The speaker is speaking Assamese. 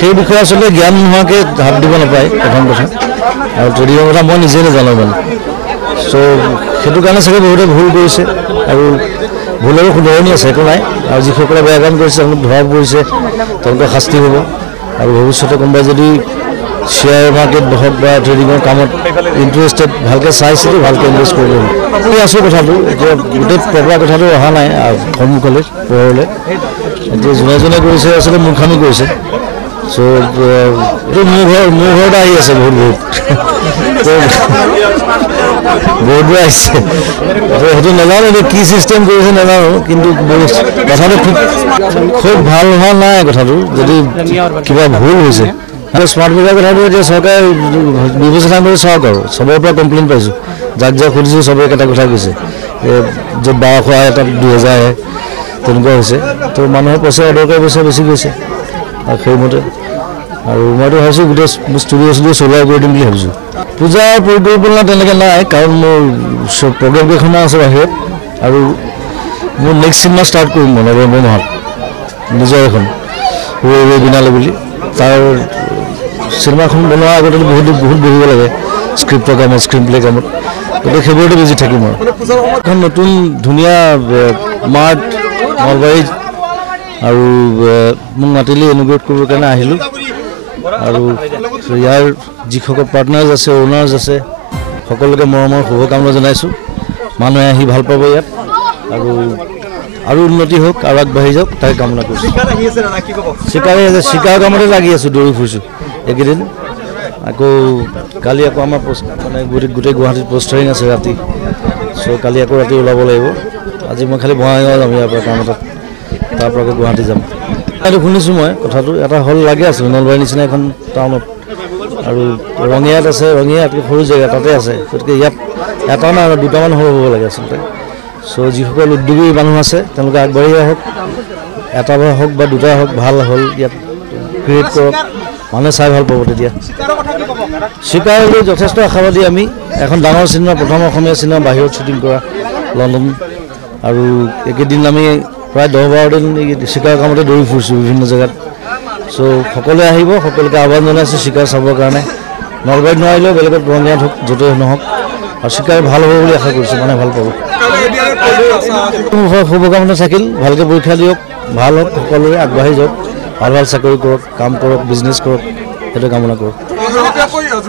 সেই বিষয়ে আসলে জ্ঞান নোহোৱাকৈ হাত দিব নাপায় প্ৰথম কথা আৰু ট্ৰেডিঙৰ কথা মই নিজে নাজানো মানে চ' সেইটো কাৰণে চাগে বহুতে ভুল কৰিছে আৰু ভুলৰো শুধৰণি আছে একো নাই আৰু যিসকলে বেয়া কাম কৰিছে তেওঁলোক ধৰা পৰিছে তেওঁলোকৰ শাস্তি হ'ব আৰু ভৱিষ্যতে কোনোবাই যদি শ্বেয়াৰ মাৰ্কেট হওক বা ট্ৰেডিঙৰ কামত ইণ্টাৰেষ্টেড ভালকৈ চাইছিলোঁ ভালকৈ ইনভেষ্ট কৰিব এই আছোঁ কথাটো এতিয়া গোটেই প্ৰপাৰ কথাটো অহা নাই সন্মুখলৈ পোহৰলৈ এতিয়া যোনে কৰিছে আচলতে মূৰ্খামি কৰিছে চ' এইটো মোৰ ঘৰতে আহি আছে বহুত বহুতবোৰ আহিছে সেইটো নাজানো এইটো কি চিষ্টেম কৰিছে নাজানো কিন্তু কথাটো খুব ভাল হোৱা নাই কথাটো যদি কিবা ভুল হৈছে স্মাৰ্ট মিটাৰ কথাটো এতিয়া চৰকাৰে বিবেচনা কৰি চাওক আৰু চবৰে পৰা কমপ্লেইন পাইছোঁ যাক সুধিছোঁ চবেই এটা কথা কৈছে য'ত 1200 আহে তাত 2000 আহে তেনেকুৱা হৈছে তো মানুহৰ পইচা অৰ্ডাৰ পইচা বেছি গৈছে আৰু সেইমতে আৰু মইতো ভাবিছোঁ গোটেই ষ্টুডিঅ' চলোৱা কৰি দিম বুলি ভাবিছোঁ পূজাৰ পৰিকল্পনা তেনেকৈ নাই কাৰণ মোৰ প্ৰগ্ৰেম কেইখনমান আছে বাহিৰত আৰু মোৰ নেক্সট চিনেমা ষ্টাৰ্ট কৰিম মই নৱেম্বৰ মাহত নিজৰ এখন ৰৈ বিনালে বুলি তাৰ চিনেমাখন বনোৱাৰ আগতে বহুত বহিব লাগে স্ক্ৰিপ্টৰ কামত স্ক্ৰীন প্লে কামত গতিকে সেইবোৰতে বিজি থাকিম আৰু এখন নতুন ধুনীয়া মাৰ্ট নলবাৰীত আৰু মোক মাতিলে ইনগ্ৰেট কৰিবৰ কাৰণে আহিলোঁ আৰু ইয়াৰ যিসকল পাৰ্টনাৰ্ছ আছে অ'নাৰ্ছ আছে সকলোকে মৰমৰ শুভকামনা জনাইছোঁ মানুহে আহি ভাল পাব ইয়াত আৰু উন্নতি হওক আৰু আগবাঢ়ি যাওক তাকে কামনা কৰিছোঁ চিকাৰ কামতে লাগি আছোঁ দৌৰি ফুৰিছোঁ এইকেইদিন আকৌ কালি আকৌ আমাৰ মানে গোটেই গুৱাহাটীত পোষ্টাৰিং আছে ৰাতি চ' কালি আকৌ ৰাতি ওলাব লাগিব আজি মই খালি বঙাইগাঁও যাম ইয়াৰ পৰা কাম এটাত তাৰ পৰা আকৌ গুৱাহাটী যাম এইটো শুনিছোঁ মই কথাটো এটা হল লাগি আছোঁ নলবাৰীৰ নিচিনা এখন টাউনত আৰু ৰঙিয়াত আছে ৰঙিয়াতকৈ সৰু জেগা তাতে আছে গতিকে ইয়াত এটা নাই আৰু দুটামান হল হ'ব লাগে আচলতে চ' যিসকল উদ্যোগী মানুহ আছে তেওঁলোকে আগবাঢ়ি আহক এটা হওক বা দুটা হওক ভাল হ'ল ইয়াত ক্ৰিয়েট কৰক মানুহে চাই ভাল পাব তেতিয়া চিকাৰলৈ যথেষ্ট আশাবাদী আমি এখন ডাঙৰ চিনেমা প্ৰথম অসমীয়া চিনেমা বাহিৰত শ্বুটিং কৰা লণ্ডন আৰু এইকেইদিন আমি প্ৰায় 10-12 দিন চিকাৰ কামতে দৌৰি ফুৰিছোঁ বিভিন্ন জেগাত চ' সকলোৱে আহিব সকলোকে আহ্বান জনাইছোঁ চিকাৰ চাবৰ কাৰণে নলবাৰীত নোৱাৰিলেও বেলেগত ৰঙিয়াত হওক য'তেই নহওক আৰু চিকাৰ ভাল হ'ব বুলি আশা কৰিছোঁ মানে ভাল পাব শুভকামনা থাকিল ভালকৈ পৰীক্ষা দিয়ক ভাল হওক সকলোৰে আগবাঢ়ি যাওক ভাল চাকৰি কৰক কাম কৰক বিজনেছ কৰক সেইটো কামনা কৰক